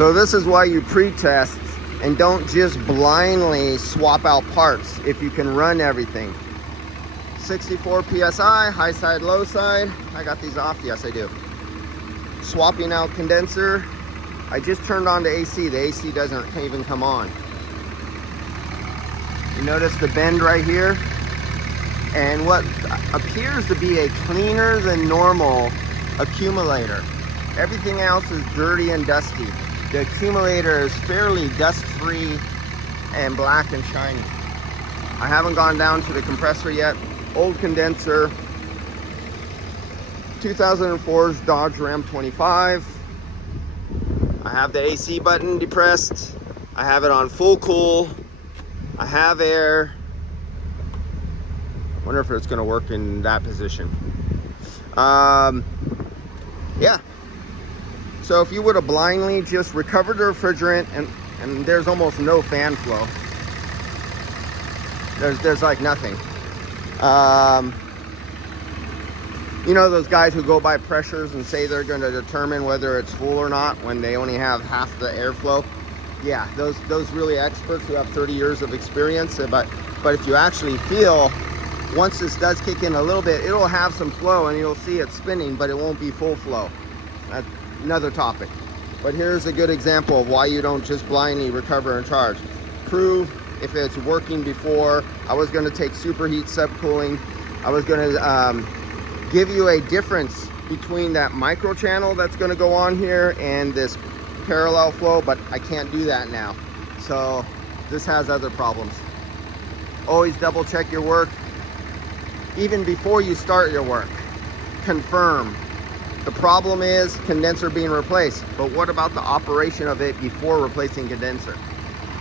So this is why you pre-test and don't just blindly swap out parts if you can run everything. 64 PSI, high side, low side. I got these off, yes I do. Swapping out condenser. I just turned on the AC. The AC doesn't even come on. You notice the bend right here? And what appears to be a cleaner than normal accumulator. Everything else is dirty and dusty. The accumulator is fairly dust-free and black and shiny. I haven't gone down to the compressor yet. Old condenser, 2004's Dodge Ram 25. I have the AC button depressed. I have it on full cool. I have air. Wonder if it's gonna work in that position. Yeah. So if you would have blindly just recovered the refrigerant and there's almost no fan flow. There's like nothing. You know those guys who go by pressures and say they're going to determine whether it's full or not when they only have half the airflow? Yeah, those really experts who have 30 years of experience. But if you actually feel, once this does kick in a little bit, it'll have some flow and you'll see it spinning, but it won't be full flow. That's another topic. But here's a good example of why you don't just blindly recover and charge. Prove if it's working before. I was going to take superheat subcooling. I was going to give you a difference between that micro channel that's going to go on here and this parallel flow, but I can't do that now. So this has other problems. Always double check your work. Even before you start your work, confirm. The problem is condenser being replaced, but what about the operation of it before replacing condenser?